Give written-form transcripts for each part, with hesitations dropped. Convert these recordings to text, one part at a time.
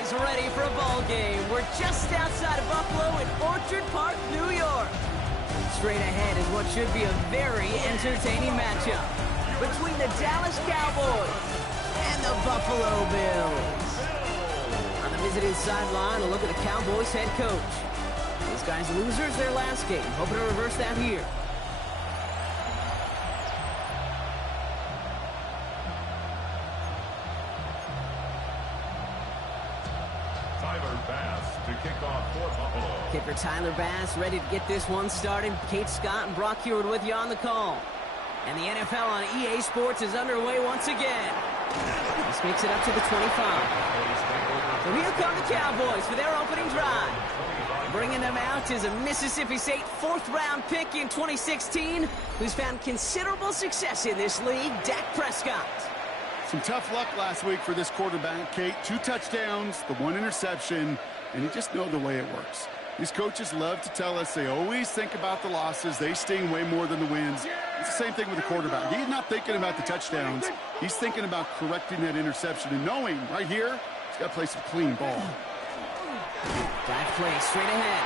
Everybody's ready for a ball game. We're just outside of Buffalo in Orchard Park, New York. Straight ahead is what should be a very entertaining matchup between the Dallas Cowboys and the Buffalo Bills. On the visiting sideline, a look at the Cowboys head coach. These guys losers their last game. Hoping to reverse that here. Kicker Tyler Bass ready to get this one started. Kate Scott and Brock Heward with you on the call. And the NFL on EA Sports is underway once again. This makes it up to the 25. So here come the Cowboys for their opening drive. Bringing them out is a Mississippi State fourth-round pick in 2016 who's found considerable success in this league, Dak Prescott. Some tough luck last week for this quarterback, Kate. 2 touchdowns, the 1 interception, and you just know the way it works. These coaches love to tell us they always think about the losses. They sting way more than the wins. It's the same thing with the quarterback. He's not thinking about the touchdowns. He's thinking about correcting that interception and knowing right here he's got to play some clean ball. Dive play straight ahead.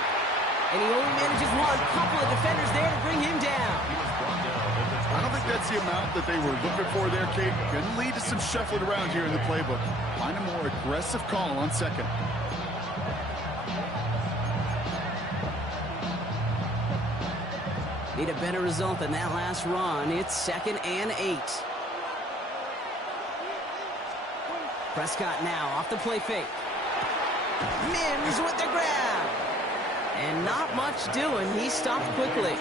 And he only manages one. Couple of defenders there to bring him down. I don't think that's the amount that they were looking for there, Kate. Can lead to some shuffling around here in the playbook. Find a more aggressive call on second. Need a better result than that last run. It's 2nd and 8. Prescott now off the play fake. Mims with the grab. And not much doing. He stopped quickly.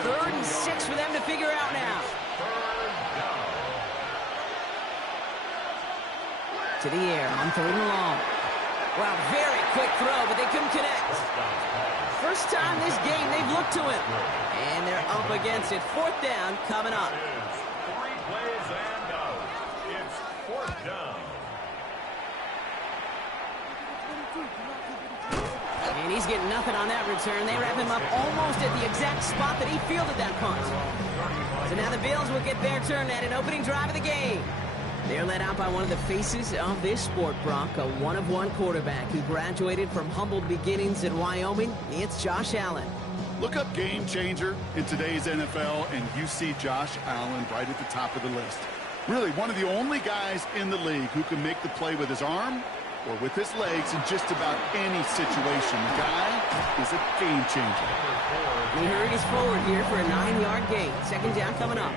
3rd and 6 for them to figure out now. To the air on 3rd and long. Wow, very quick throw, but they couldn't connect. First time this game they've looked to him. And they're up against it. 4th down coming up. 3 plays and out. It's 4th down. And he's getting nothing on that return. They wrap him up almost at the exact spot that he fielded that punt. So now the Bills will get their turn at an opening drive of the game. They're led out by one of the faces of this sport, Brock, a one-of-one quarterback who graduated from humble beginnings in Wyoming. It's Josh Allen. Look up game changer in today's NFL, and you see Josh Allen right at the top of the list. Really, one of the only guys in the league who can make the play with his arm or with his legs in just about any situation. The guy is a game changer. He hurries forward here for a 9-yard gain. 2nd down coming up.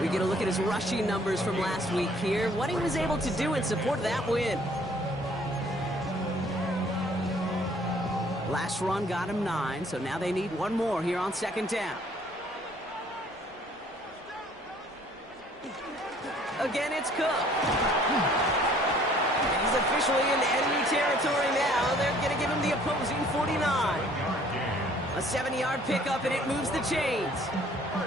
We get a look at his rushing numbers from last week here. What he was able to do in support of that win. Last run got him 9, so now they need one more here on 2nd down. Again, it's Cook. And he's officially into enemy territory now. They're going to give him the opposing 49. A 7-yard pickup, and it moves the chains.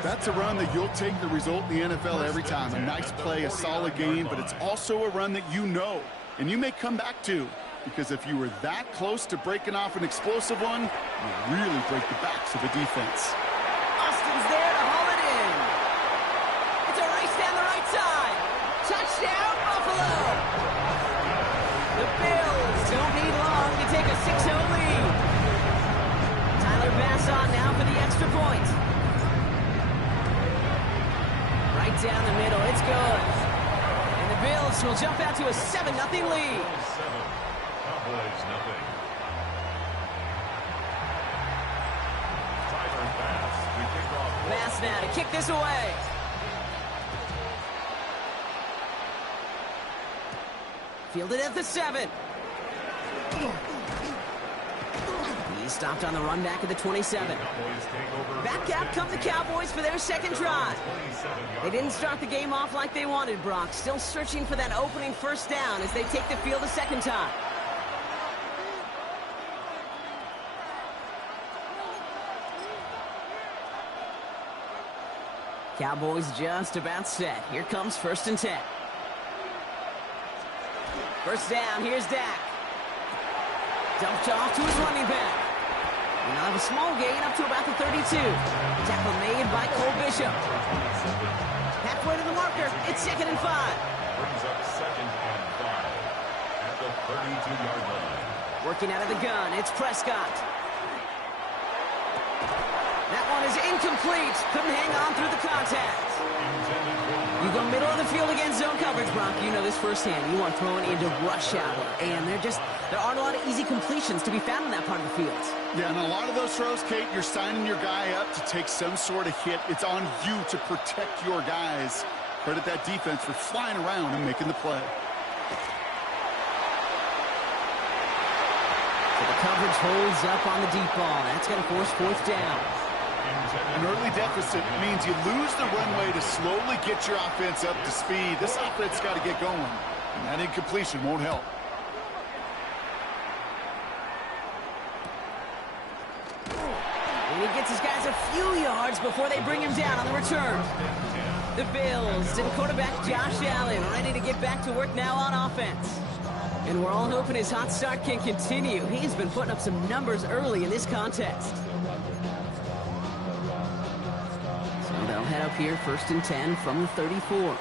That's a run that you'll take the result in the NFL every time. A nice play, a solid game, but it's also a run that you know, and you may come back to. Because if you were that close to breaking off an explosive one, you really break the backs of a defense. Austin's there to haul it in. It's a race down the right side. Touchdown, Buffalo. The Bills don't need long to take a 6-0 lead. Tyler Bass on now for the extra point. Right down the middle, it's good. And the Bills will jump out to a 7-0 lead. Cowboys nothing. Tyler Bass, we kick off. Bass now to kick this away. Fielded at the 7. He stopped on the run back at the 27. Back out come the Cowboys for their 2nd drive. They didn't start the game off like they wanted, Brock. Still searching for that opening 1st down as they take the field a 2nd time. Cowboys just about set. Here comes 1st and 10. 1st down, here's Dak. Dumped off to his running back. And they'll have a small gain up to about the 32. Tackle made by Cole Bishop. Halfway to the marker, it's 2nd and 5. brings up 2nd and 5 at the 32-yard line. Working out of the gun, it's Prescott. That one is incomplete. Couldn't hang on through the contact. You go middle of the field against zone coverage, Brock. You know this firsthand. You are throwing into rush hour, and there aren't a lot of easy completions to be found in that part of the field. Yeah, and a lot of those throws, Kate, you're signing your guy up to take some sort of hit. It's on you to protect your guys. Credit that defense for flying around and making the play. So the coverage holds up on the deep ball. That's going to force 4th down. An early deficit means you lose the runway to slowly get your offense up to speed. This offense got to get going, and that incompletion won't help. And he gets his guys a few yards before they bring him down on the return. The Bills and quarterback Josh Allen ready to get back to work now on offense. And we're all hoping his hot start can continue. He's been putting up some numbers early in this contest. They'll head up here, 1st and 10 from the 34.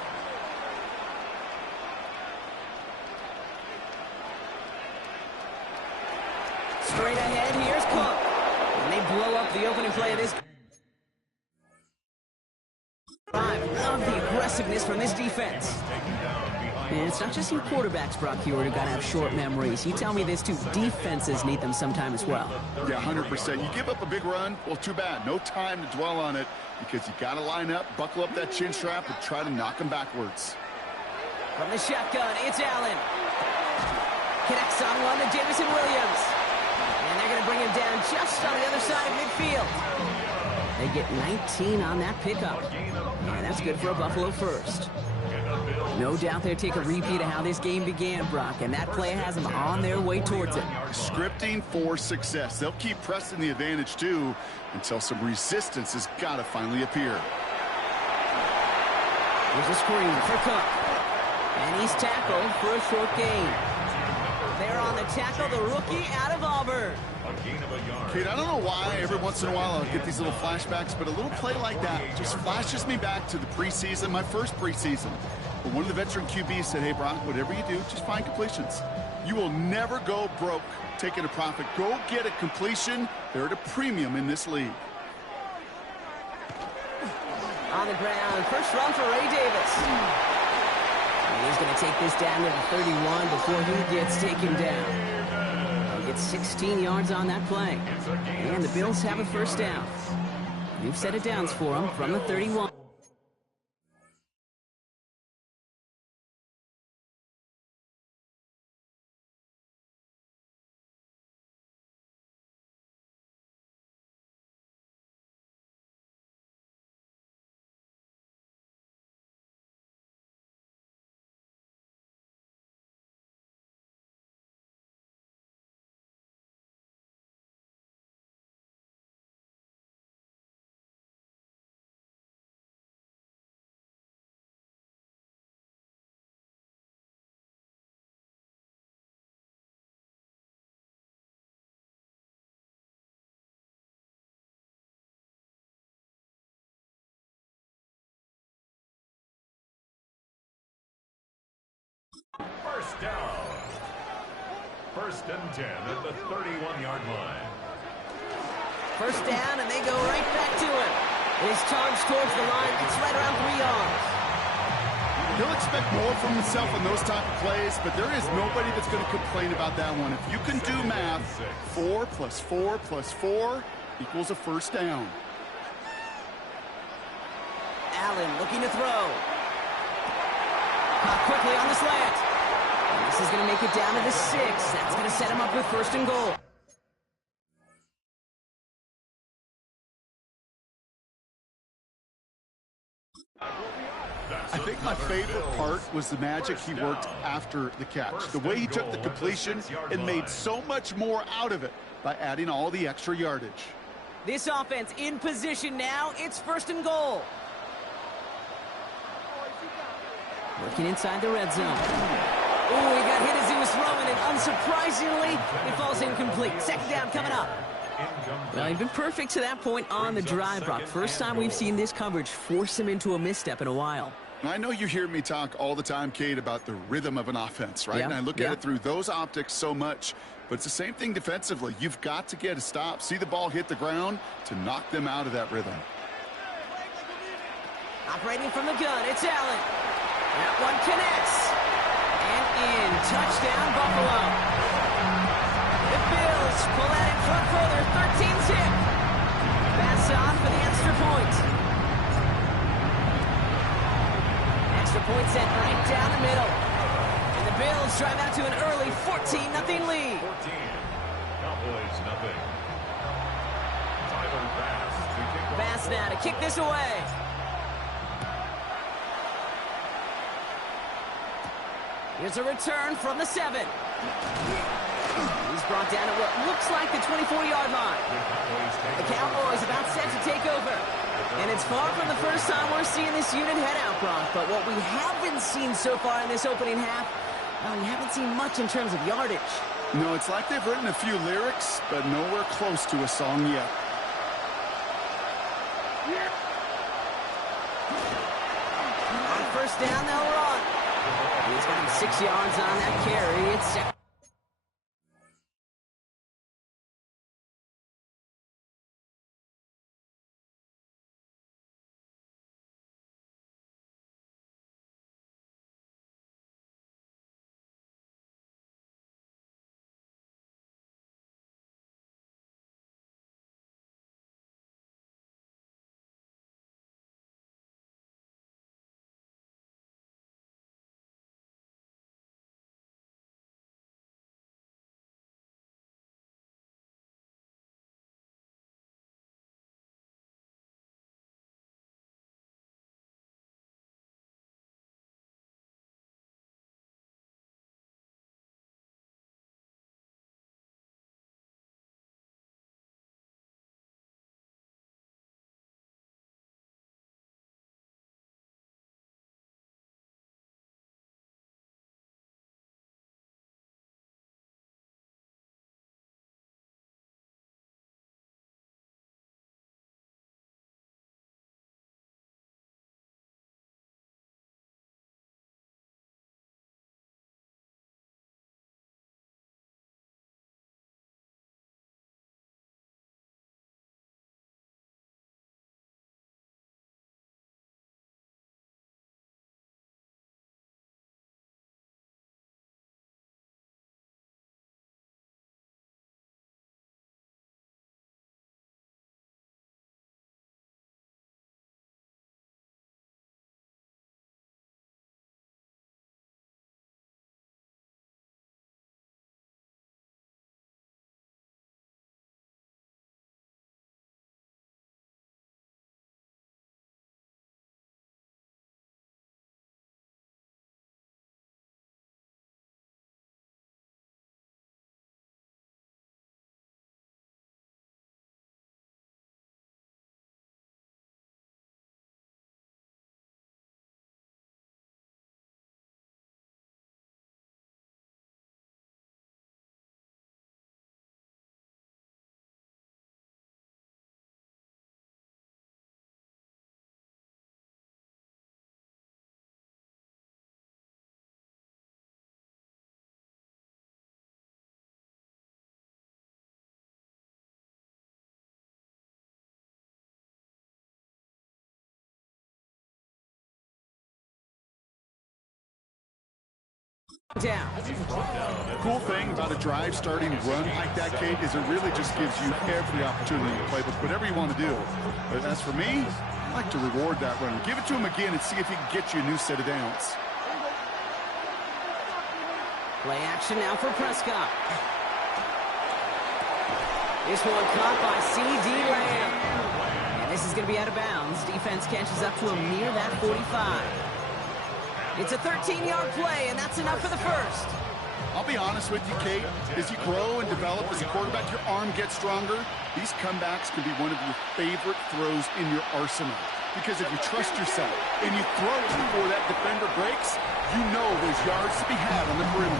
Straight ahead, here's Cook. And they blow up the opening play of this drive. Love the aggressiveness from this defense. And it's not just your quarterbacks, Brock, here, who got to have short memories. You tell me this, too. Defenses need them sometime as well. Yeah, 100%. You give up a big run, well, too bad. No time to dwell on it because you got to line up, buckle up that chin strap, and try to knock them backwards. From the shotgun, it's Allen. Connects on one to Jamison Williams. And they're going to bring him down just on the other side of midfield. They get 19 on that pickup. And that's good for a Buffalo first. No doubt they'll take a repeat of how this game began, Brock, and that play has them on their way towards it. Scripting for success. They'll keep pressing the advantage, too, until some resistance has got to finally appear. There's a screen for Cook. And he's tackled for a short gain. They're on the tackle, the rookie out of Auburn. Kate, I don't know why every once in a while I'll get these little flashbacks, but a little play like that just flashes me back to the preseason, my first preseason. But one of the veteran QBs said, hey, Brock, whatever you do, just find completions. You will never go broke taking a profit. Go get a completion. They're at a premium in this league. On the ground, first run for Ray Davis. And he's going to take this down to the 31 before he gets taken down. He'll get 16 yards on that play. And the Bills have a first down. New set of downs for him from the 31. First down. 1st and 10 at the 31-yard line. First down, and they go right back to it. His charge towards the line. It's right around 3 yards. He'll expect more from himself in those type of plays, but there is nobody that's going to complain about that one. If you can do math, 4 plus 4 plus 4 equals a first down. Allen looking to throw. Caught quickly on the slant. And this is going to make it down to the 6. That's going to set him up with 1st and goal. I think my favorite part was the magic he worked after the catch. The way he took the completion and made so much more out of it by adding all the extra yardage. This offense in position now. It's 1st and goal. Working inside the red zone. Oh, he got hit as he was throwing, and unsurprisingly, it falls incomplete. 2nd down coming up. Well, he's been perfect to that point on the drive, Brock. First time we've seen this coverage force him into a misstep in a while. I know you hear me talk all the time, Kate, about the rhythm of an offense, right? And I look at it through those optics so much. But it's the same thing defensively. You've got to get a stop, see the ball hit the ground to knock them out of that rhythm. Operating from the gun, it's Allen. That one connects. And in. Touchdown, Buffalo. The Bills pull that in front further. 13-zip. Pass on for the extra point. Extra point set right down the middle. And the Bills drive out to an early 14-0 lead. 14. Cowboys, nothing. Tyler Bass to kick off. Bass now to kick this away. Here's a return from the 7. He's brought down at what looks like the 24-yard line. The Cowboys about set to take over. And it's far from the first time we're seeing this unit head out, Brock. But what we haven't seen so far in this opening half, well, we haven't seen much in terms of yardage. No, it's like they've written a few lyrics, but nowhere close to a song yet. On first down, they'll run. He's got him 6 yards on that carry. It's second. Down. Cool thing about a drive starting run like that, Kate, is it really just gives you every opportunity to play with whatever you want to do. But as for me, I like to reward that runner. Give it to him again and see if he can get you a new set of downs. Play action now for Prescott. This one caught by C.D. Lamb. And this is going to be out of bounds. Defense catches up to him near that 45. It's a 13-yard play, and that's enough for the first. I'll be honest with you, Kate. As you grow and develop as a quarterback, your arm gets stronger. These comebacks can be one of your favorite throws in your arsenal. Because if you trust yourself and you throw it before that defender breaks, you know there's yards to be had on the perimeter.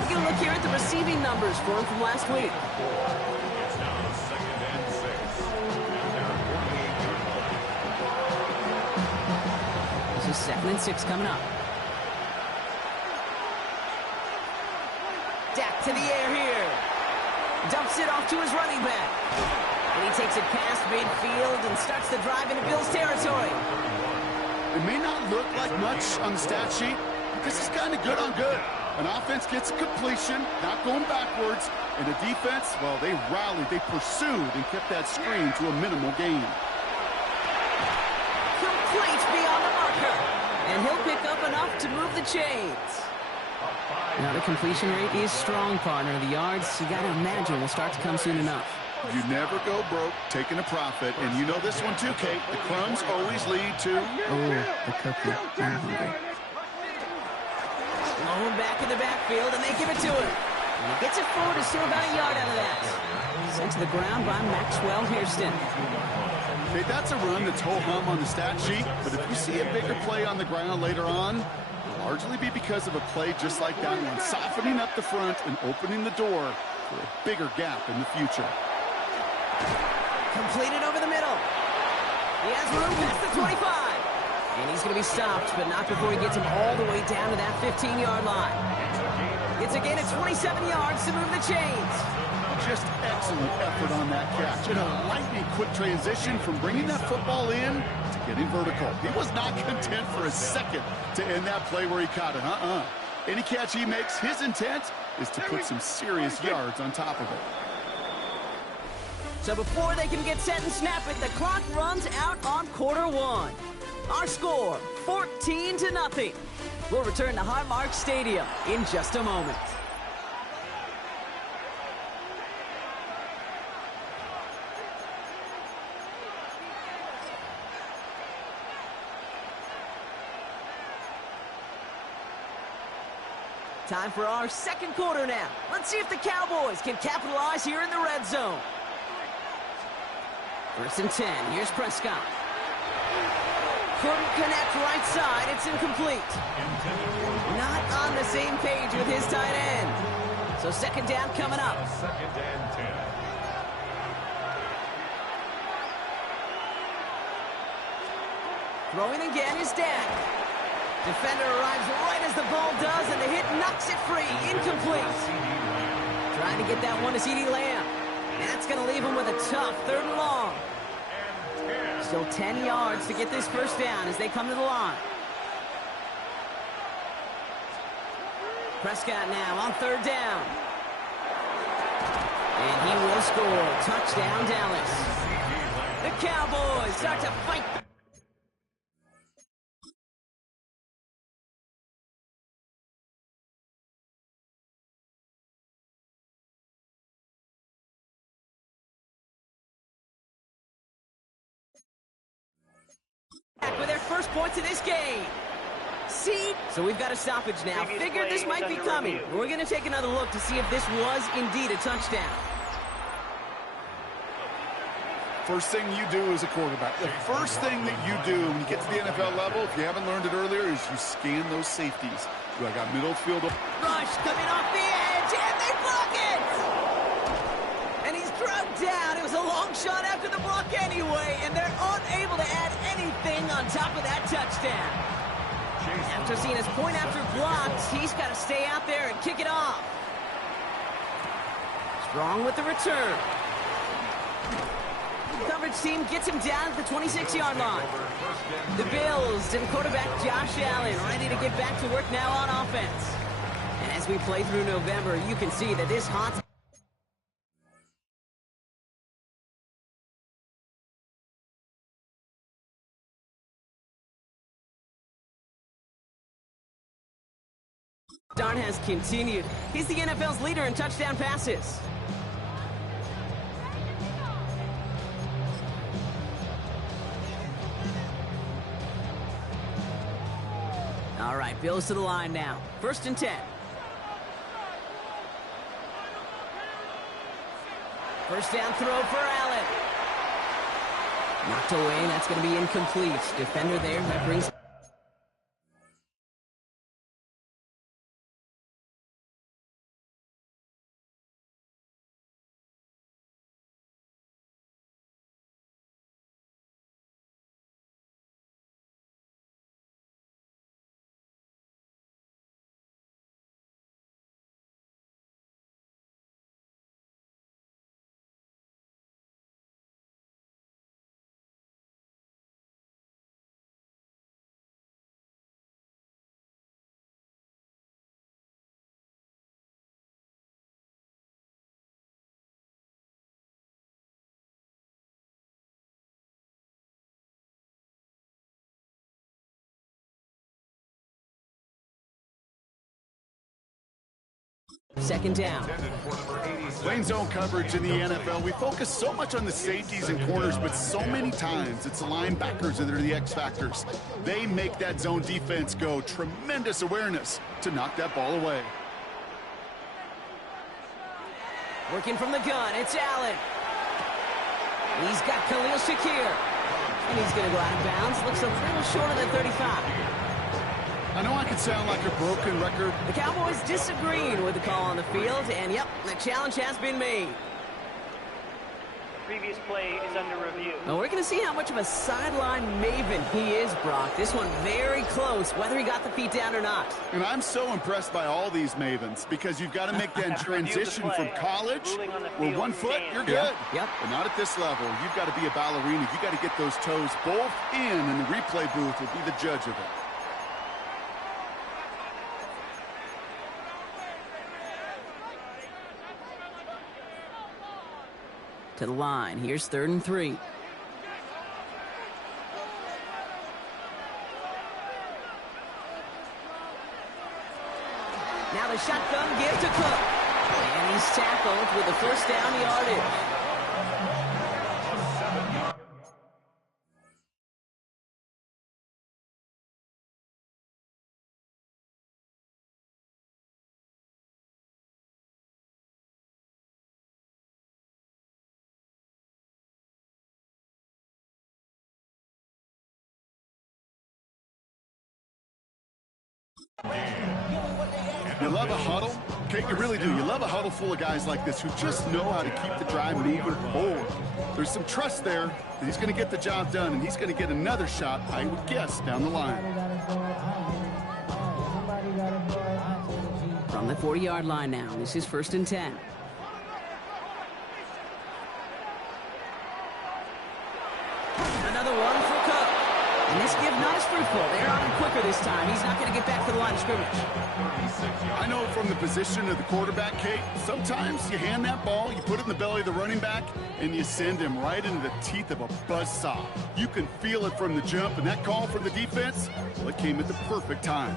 We're going to look here at the receiving numbers for him from last week. It's now 2nd and 6. And they're 48-yard line. So So 2nd and 6 coming up. Dak to the air here. Dumps it off to his running back. And he takes it past midfield and starts the drive into Bills territory. It may not look like much on the stat sheet, but this is kind of good on good. An offense gets a completion, not going backwards, and the defense, well, they rallied, they pursued, and kept that screen to a minimal gain. Complete beyond the marker. And he'll pick up enough to move the chains. Now the completion rate is strong, partner. The yards, you got to imagine, will start to come soon enough. You never go broke taking a profit, and you know this one too, Kate. The crumbs always lead to... Oh, the cookie. I'm hungry. Blown back in the backfield, and they give it to him. And he gets it forward to steal about a yard out of that. Sent to the ground by Maxwell Hairston. Hey, that's a run that's ho-hum on the stat sheet, but if you see a bigger play on the ground later on, it'll largely be because of a play just like that one, softening up the front and opening the door for a bigger gap in the future. Completed over the middle. He has room past the 25. And he's going to be stopped, but not before he gets him all the way down to that 15-yard line. It's a gain of 27 yards to move the chains. Just excellent effort on that catch. And a lightning quick transition from bringing that football in to getting vertical. He was not content for a second to end that play where he caught it. Any catch he makes, his intent is to put some serious yards on top of it. So before they can get set and snap it, the clock runs out on quarter one. Our score, 14-0. We'll return to Highmark Stadium in just a moment. Time for our second quarter now. Let's see if the Cowboys can capitalize here in the red zone. 1st and 10. Here's Prescott. Couldn't connect right side. It's incomplete. Not on the same page with his tight end. So 2nd down coming up. 2nd and 10. Throwing again is Dak. Defender arrives right as the ball does, and the hit knocks it free. Incomplete. Trying to get that one to CeeDee Lamb. That's going to leave him with a tough 3rd and long. Still 10 yards to get this 1st down as they come to the line. Prescott now on 3rd down. And he will score. Touchdown, Dallas. The Cowboys start to fight. With their first points of this game. See? So we've got a stoppage now. Figured this might be coming. We're going to take another look to see if this was indeed a touchdown. First thing you do as a quarterback, the first thing that you do when you get to the NFL level, if you haven't learned it earlier, is you scan those safeties. I got middle field. Rush coming off the edge, and they block it! And he's drugged down. It was a long shot after the block anyway, and they're unable to add anything on top of that touchdown. After seeing his point after blocks, he's got to stay out there and kick it off. Strong with the return. Coverage team gets him down at the 26-yard line. The Bills and quarterback Josh Allen ready to get back to work now on offense. And as we play through November, you can see that this haunts. Darn has continued. He's the NFL's leader in touchdown passes. All right, Bills to the line now. 1st and 10. 1st down throw for Allen. Knocked away, that's going to be incomplete. Defender there, that brings... Second down. Playing zone coverage in the NFL, we focus so much on the safeties and corners, but so many times it's the linebackers that are the X factors. They make that zone defense go. Tremendous awareness to knock that ball away. Working from the gun, it's Allen. He's got Khalil Shakir. And he's going to go out of bounds. Looks a little short of the 35. I know I could sound like a broken record. The Cowboys disagreeing with the call on the field, and yep, the challenge has been made. Previous play is under review. Well, we're going to see how much of a sideline maven he is, Brock. This one very close, whether he got the feet down or not. And I'm so impressed by all these mavens because you've got to make that transition from college where 1 foot, you're good. Yep. But not at this level. You've got to be a ballerina. You've got to get those toes both in, and the replay booth will be the judge of it. To the line. Here's 3rd and 3. Now the shotgun give to Cook. And he's tackled with the first down yardage. You love a huddle? Okay, you really do. You love a huddle full of guys like this who just know how to keep the drive moving forward. There's some trust there that he's going to get the job done, and he's going to get another shot, I would guess, down the line. From the 40-yard line now. This is 1st and 10. Another one for Cook. And this give not as fruitful. They're on him quicker this time. He's not going to get back to the line of scrimmage. I know from the position of the quarterback, Kate, sometimes you hand that ball, you put it in the belly of the running back, and you send him right into the teeth of a buzzsaw. You can feel it from the jump, and that call from the defense, well, it came at the perfect time.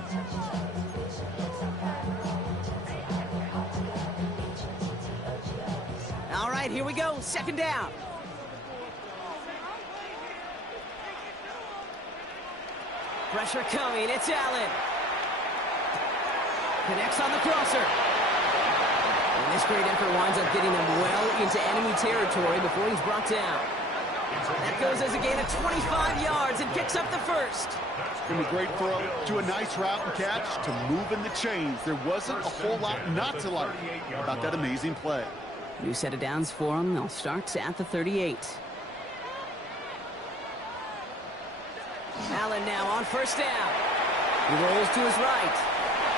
All right, here we go. 2nd down. Pressure coming. It's Allen. Connects on the crosser. And this great effort winds up getting them well into enemy territory before he's brought down. That goes as a gain of 25 yards and picks up the first. From a great throw to a nice route and catch to moving the chains. There wasn't a whole lot not to like about that amazing play. New set of downs for them. They'll start at the 38. Allen now on 1st down. He rolls to his right.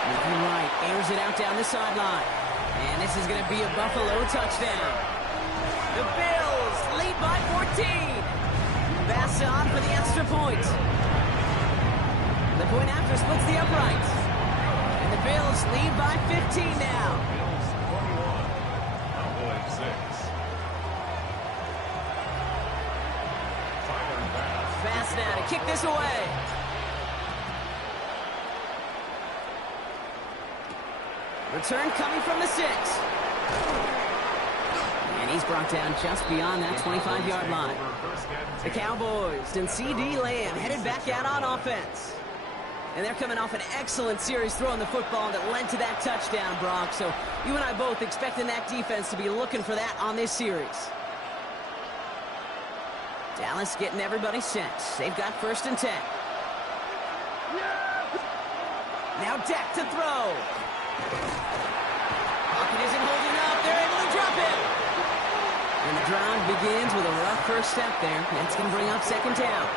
Looking right, airs it out down the sideline. And this is going to be a Buffalo touchdown. The Bills lead by 14. Pass on for the extra point. The point after splits the uprights. And the Bills lead by 15 now. Bills 21, Cowboys 6. Fast now to kick this away. Return coming from the 6. And he's brought down just beyond that 25-yard line. The Cowboys and C.D. Lamb headed back out on offense. And they're coming off an excellent series throwing the football that led to that touchdown, Brock. So you and I both expecting that defense to be looking for that on this series. Dallas getting everybody set. They've got 1st and 10. Now Dak to throw. Pocket isn't holding up. They're able to drop him. And the drive begins with a rough first step there. That's going to bring up 2nd down.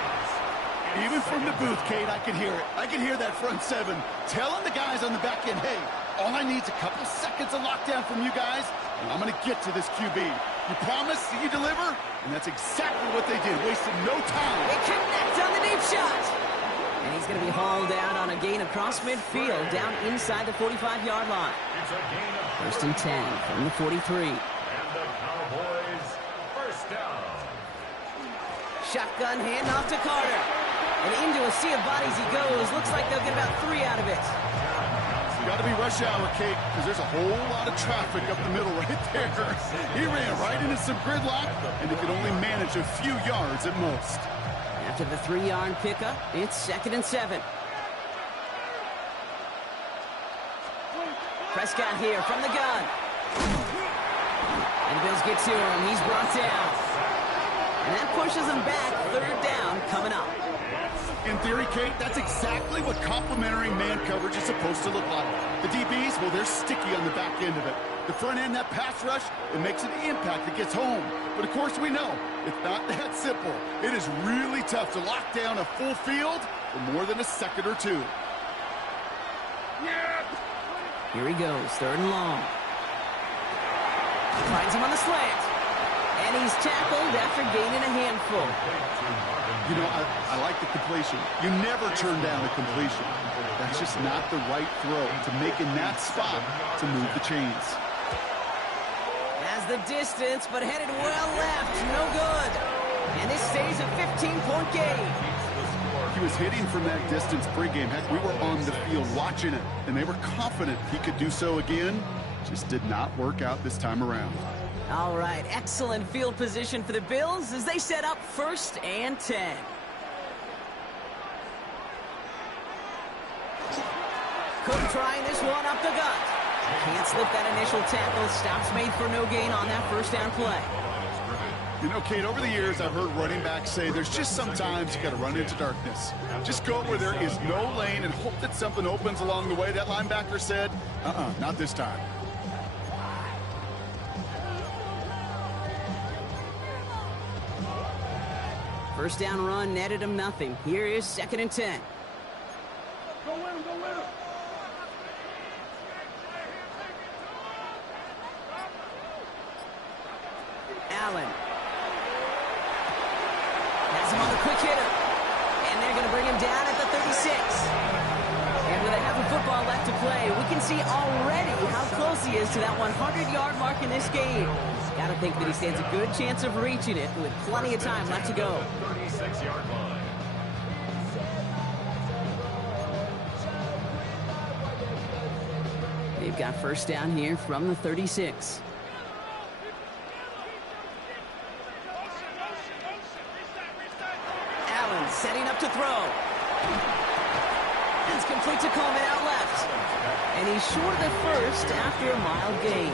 Even from the booth, Kate, I can hear it. I can hear that front 7 telling the guys on the back end, hey, all I need is a couple seconds of lockdown from you guys, and I'm going to get to this QB. You promise that you deliver? And that's exactly what they did, wasted no time. They connect on the deep shot. And he's going to be hauled out on a gain across midfield down inside the 45-yard line. It's a gain of 1st and 10 from the 43. And the Cowboys 1st down. Shotgun handoff to Carter. And into a sea of bodies he goes. Looks like they'll get about 3 out of it. You got to be ready rush hour, Kate, because there's a whole lot of traffic up the middle right there. He ran right into some gridlock, and he could only manage a few yards at most. After the 3-yard pickup, it's 2nd and 7. Prescott here from the gun. And the Bills get to him. He's brought down. And that pushes him back. 3rd down coming up. In theory, Kate, that's exactly what complementary man coverage is supposed to look like. The DBs, well, they're sticky on the back end of it. The front end, that pass rush, it makes an impact that gets home. But of course we know, it's not that simple. It is really tough to lock down a full field for more than a second or two. Here he goes, 3rd and long. Finds him on the slant. And he's tackled after gaining a handful. You know, I like the completion. You never turn down a completion. That's just not the right throw to make in that spot to move the chains. Has the distance, but headed well left. No good. And this stays a 15-point game. He was hitting from that distance pregame. Heck, we were on the field watching it, and they were confident he could do so again. Just did not work out this time around. All right, excellent field position for the Bills as they set up 1st and 10. Cook trying this one up the gut. Can't slip that initial tackle. Stops made for no gain on that 1st down play. You know, Kate, over the years, I've heard running backs say there's just sometimes you got to run into darkness. Just go where there is no lane and hope that something opens along the way. That linebacker said, not this time. First down run netted him nothing. Here is 2nd and 10. Go win him, go win him. Allen. Has him on the quick hitter. And they're going to bring him down at the 36. And with a half of football left to play, we can see already how close he is to that 100-yard mark in this game. Got to think that he stands a good chance of reaching it with plenty of time left to go. 36-yard line. They've got first down here from the 36. Allen setting up to throw. It's complete to Coleman out left. And he's short of the first after a mild gain.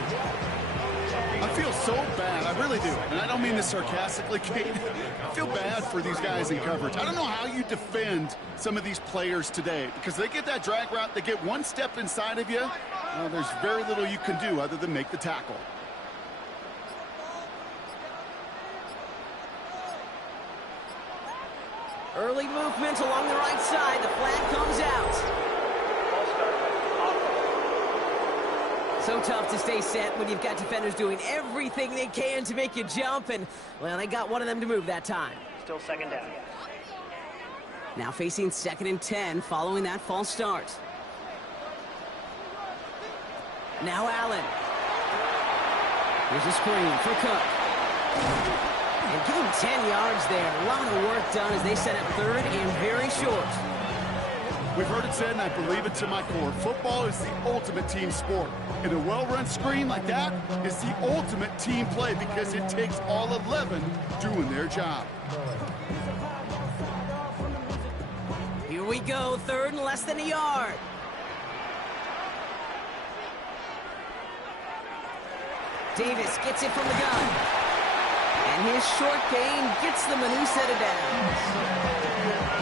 I feel so bad. I really do. And I don't mean this sarcastically, Kate. I feel bad for these guys in coverage. I don't know how you defend some of these players today because they get that drag route, they get one step inside of you. There's very little you can do other than make the tackle. Early movement along the right side. The flag comes out. So tough to stay set when you've got defenders doing everything they can to make you jump, and, well, they got one of them to move that time. Still 2nd down. Now facing 2nd and 10 following that false start. Now Allen. Here's a screen for Cook. And give him 10 yards there. A lot of work done as they set up 3rd and very short. We've heard it said, and I believe it to my core, football is the ultimate team sport. And a well-run screen like that is the ultimate team play because it takes all 11 doing their job. Here we go, 3rd and less than a yard. Davis gets it from the gun. And his short gain gets them a new set of downs.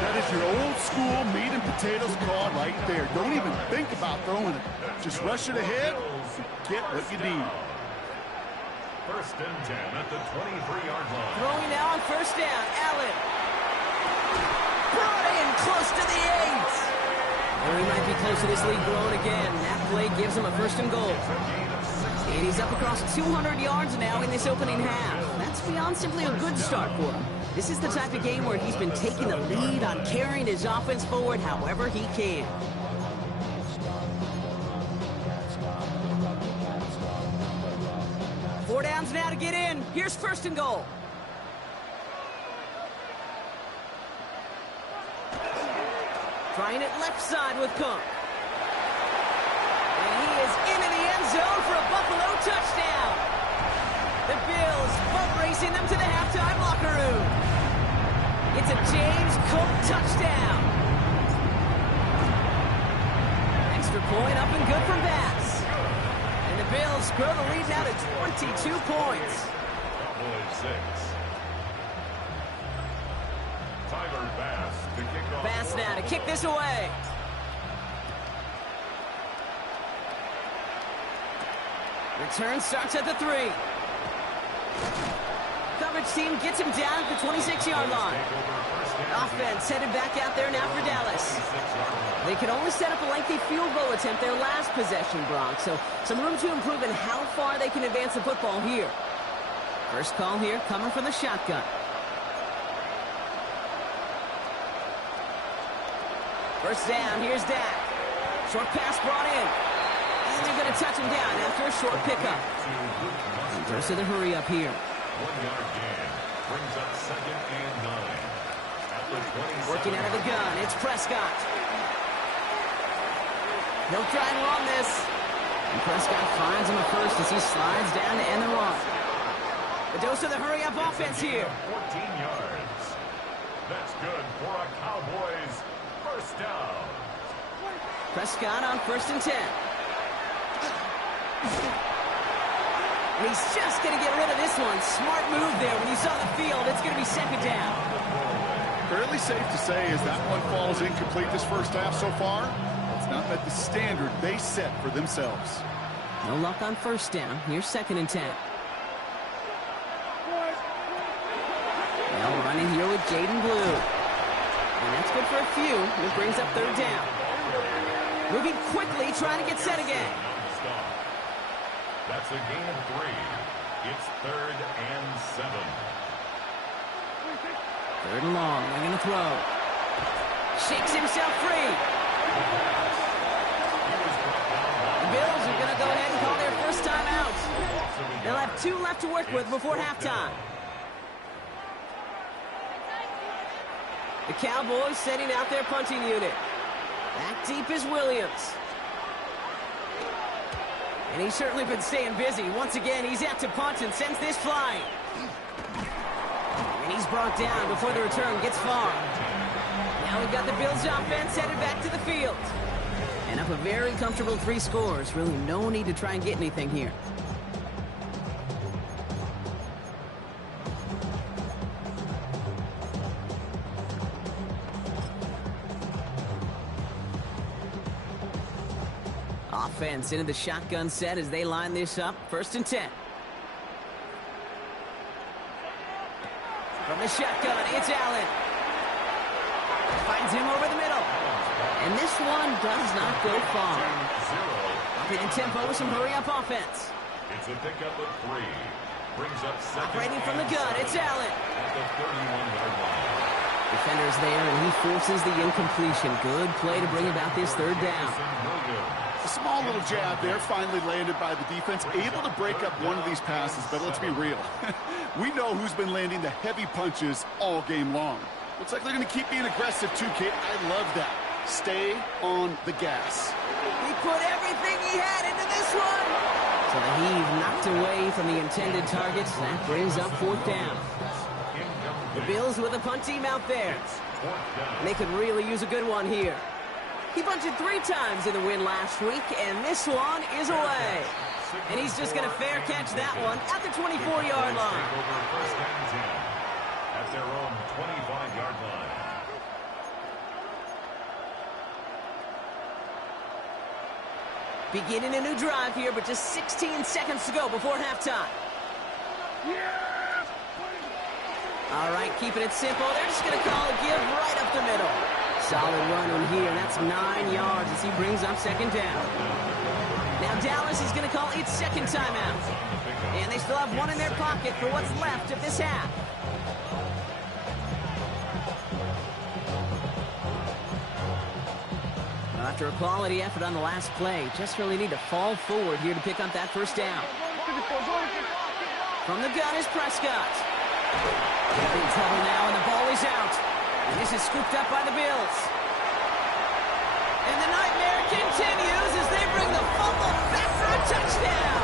That is your old school meat and potatoes call right there. Don't even think about throwing it. Just rush it ahead and get what you need. 1st and 10 at the 23-yard line. Throwing now on 1st down. Allen. Brought in close to the 8. Or he might be close to this lead growing again. That play gives him a 1st and goal. And he's up across 200 yards now in this opening half. That's beyond simply a good start for him. This is the type of game where he's been taking the lead on carrying his offense forward however he can. Four downs now to get in. Here's 1st and goal. Trying it left side with Cook. And he racing them to the halftime locker room. It's a James Cook touchdown. Extra point up and good for Bass. And the Bills grow the lead now to 22 points. Cowboys 6. Tyler Bass to kick off. Bass now to kick this away. Return starts at the 3. Coverage team gets him down at the 26-yard line. Offense headed back out there now for Dallas. They could only set up a lengthy field goal attempt their last possession, Bronx. So some room to improve in how far they can advance the football here. First call here coming from the shotgun. First down, here's Dak. Short pass brought in. And they're going to touch him down after a short pickup. Goes to the hurry up here. 1-yard gain. Brings up 2nd and 9. Working out of the gun, it's Prescott. He'll try and run this. And Prescott finds him at first as he slides down to end the run. The dose of the hurry-up offense here. 14 yards. That's good for a Cowboys first down. Prescott on 1st and 10. And he's just going to get rid of this one. Smart move there. When you saw the field, it's going to be 2nd down. Fairly safe to say as that one falls incomplete this first half so far, it's not met the standard they set for themselves. No luck on 1st down. Here's 2nd and 10. Well, running here with Jaden Blue. And that's good for a few. It brings up 3rd down. Moving quickly, trying to get set again. That's a gain of 3. It's 3rd and 7. 3rd and long. They're going to throw. Shakes himself free. The Bills are going to go ahead and call their first time out. They'll have 2 left to work with before halftime. The Cowboys setting out their punting unit. Back deep is Williams. And he's certainly been staying busy. Once again, he's out to punt and sends this flying. And he's brought down before the return gets far. Now we've got the Bills offense headed back to the field. And up a very comfortable 3 scores. Really no need to try and get anything here. Offense into the shotgun set as they line this up. 1st and 10. From the shotgun, it's Allen. Finds him over the middle. And this one does not go far. Upping in tempo with some hurry-up offense. It's a pickup of 3. Brings up 2nd. Operating from the gun, it's Allen. At the 31-yard line. Defender's there, and he forces the incompletion. Good play to bring about this 3rd down. A small little jab there, finally landed by the defense. Able to break up one of these passes, but let's be real. We know who's been landing the heavy punches all game long. Looks like they're going to keep being aggressive too, Kate. I love that. Stay on the gas. He put everything he had into this one. So the heave knocked away from the intended targets. That brings up 4th down. The Bills with a punt team out there. And they could really use a good one here. He punted 3 times in the win last week, and this one is away. And he's just going to fair catch that one at the 24-yard line. First and 10 at their own 25-yard line. Beginning a new drive here, but just 16 seconds to go before halftime. All right, keeping it simple. They're just going to call a give right up the middle. Solid run in here, and that's 9 yards as he brings up 2nd down. Now Dallas is going to call its 2nd timeout. And they still have 1 in their pocket for what's left of this half. After a quality effort on the last play, just really need to fall forward here to pick up that 1st down. From the gun is Prescott. In trouble now, and the ball is out. And this is scooped up by the Bills. And the nightmare continues as they bring the fumble back for a touchdown.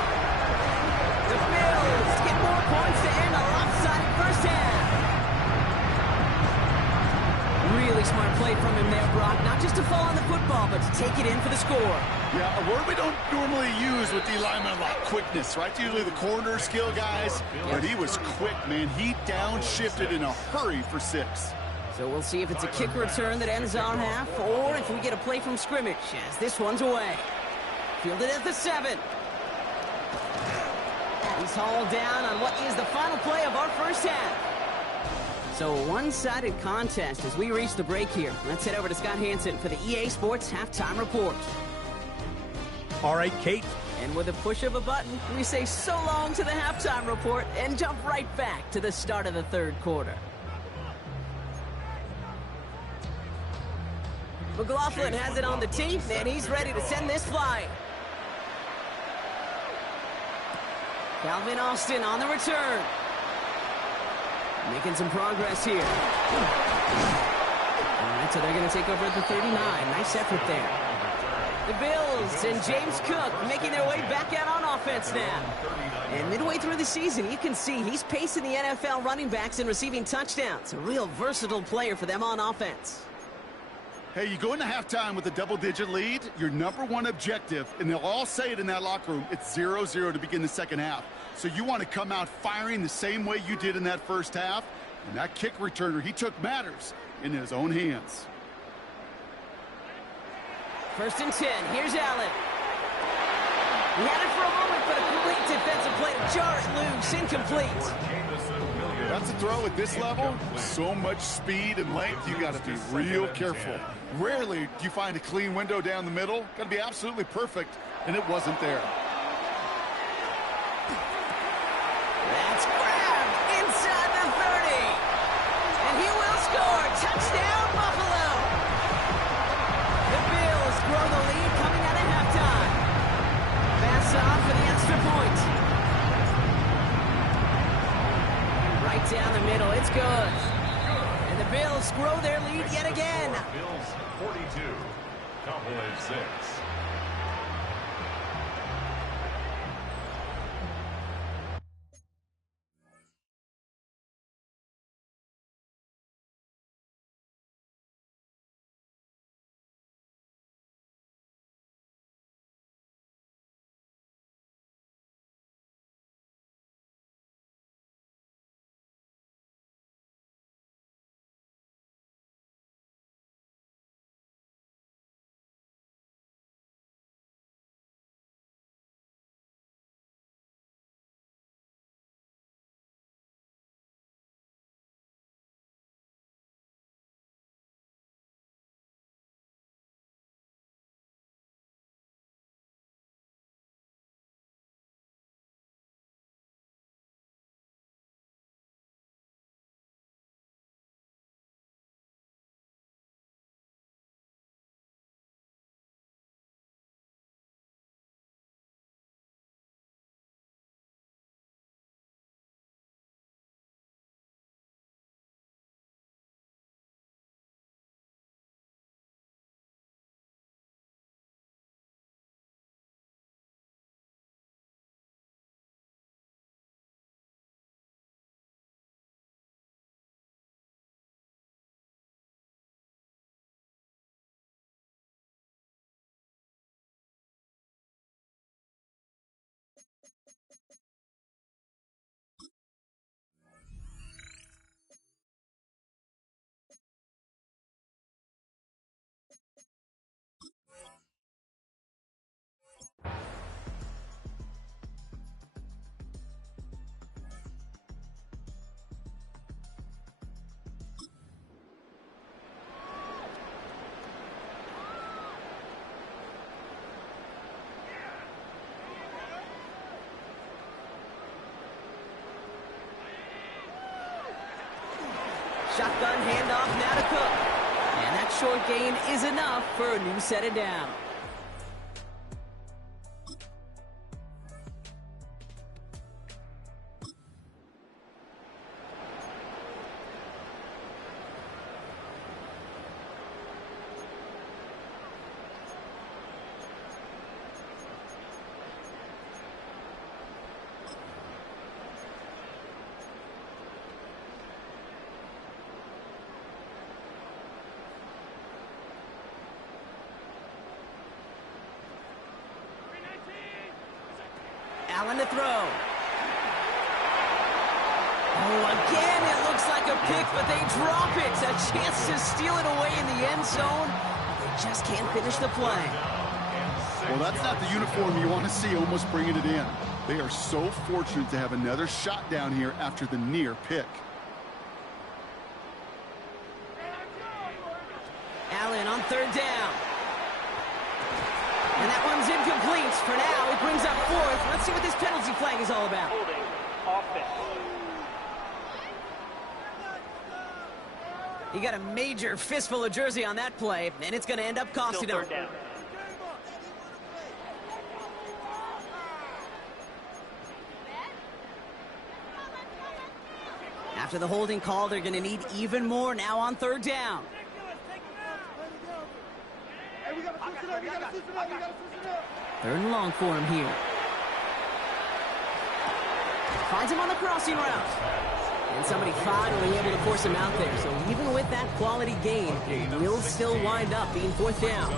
The Bills get more points to end a lopsided take it in for the score. Yeah, a word we don't normally use with D linemen a lot, quickness, right? Usually the corner skill guys, but he was quick, man. He downshifted in a hurry for 6. So we'll see if it's a kick return that ends our half, or if we get a play from scrimmage, as this one's away. Fielded at the 7. He's hauled down on what is the final play of our first half. So a one-sided contest as we reach the break here. Let's head over to Scott Hansen for the EA Sports Halftime Report. All right, Kate. And with a push of a button, we say so long to the halftime report and jump right back to the start of the third quarter. McLaughlin has it on the tee, and he's ready to send this flying. Calvin Austin on the return. Making some progress here. All right, so they're going to take over at the 39. Nice effort there. The Bills and James Cook making their way back out on offense now. And midway through the season, you can see he's pacing the NFL running backs and receiving touchdowns. A real versatile player for them on offense. Hey, you go into halftime with a double-digit lead, your number one objective, and they'll all say it in that locker room, it's 0-0 to begin the second half. So you want to come out firing the same way you did in that first half, and that kick returner, he took matters in his own hands. 1st and 10, here's Allen. He had it for a moment, but a great defensive play to jar it loose, incomplete. That's a throw at this level. So much speed and length, you got to be real careful. Rarely do you find a clean window down the middle. Got to be absolutely perfect, and it wasn't there. That's grabbed inside the 30. And he will score. Touchdown, Buffalo. The Bills grow the lead coming out of halftime. Pass off for the extra point. Right down the middle, it's good. And the Bills grow their lead yet again. Bills 42, Cowboys 6. Shotgun handoff now to Cook. And that short gain is enough for a new set of down. Allen to throw. Oh, again, it looks like a pick, but they drop it. A chance to steal it away in the end zone. They just can't finish the play. Well, that's not the uniform you want to see almost bringing it in. They are so fortunate to have another shot down here after the near pick. Allen on third down. And that one's incomplete. For now, it brings up fourth. Let's see what this penalty flag is all about. Holding. Offense. He got a major fistful of jersey on that play, and it's going to end up costing him. Still third down. After the holding call, they're going to need even more now on third down. Third and long for him here. Finds him on the crossing route. And somebody finally able to force him out there. So even with that quality gain, it will still wind up being fourth down.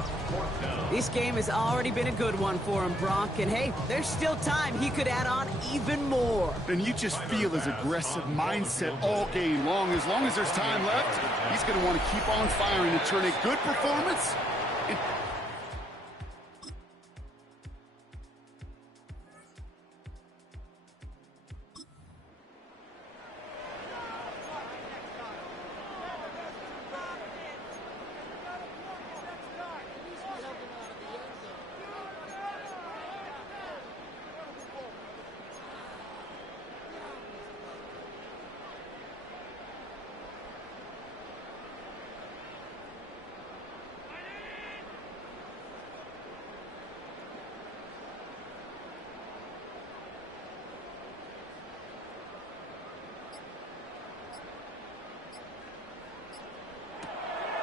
This game has already been a good one for him, Brock. And hey, there's still time he could add on even more. And you just feel his aggressive mindset all game long. As long as there's time left, he's going to want to keep on firing and turn a good performance.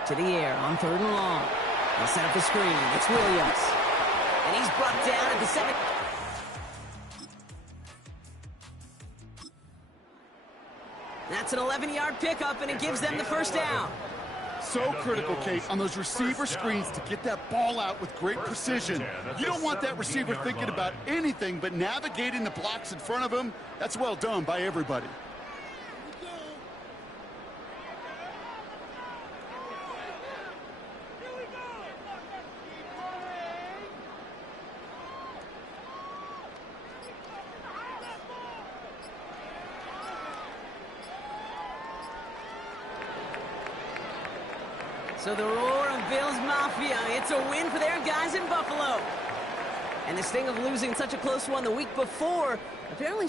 To the air on third and long. They'll set up the screen. It's Williams. And he's brought down at the 7. That's an 11-yard pickup, and it gives them the first down. So critical, Kate, on those receiver screens to get that ball out with great precision. You don't want that receiver thinking about anything but navigating the blocks in front of him. That's well done by everybody. So the roar of Bills Mafia, it's a win for their guys in Buffalo. And the sting of losing such a close one the week before apparently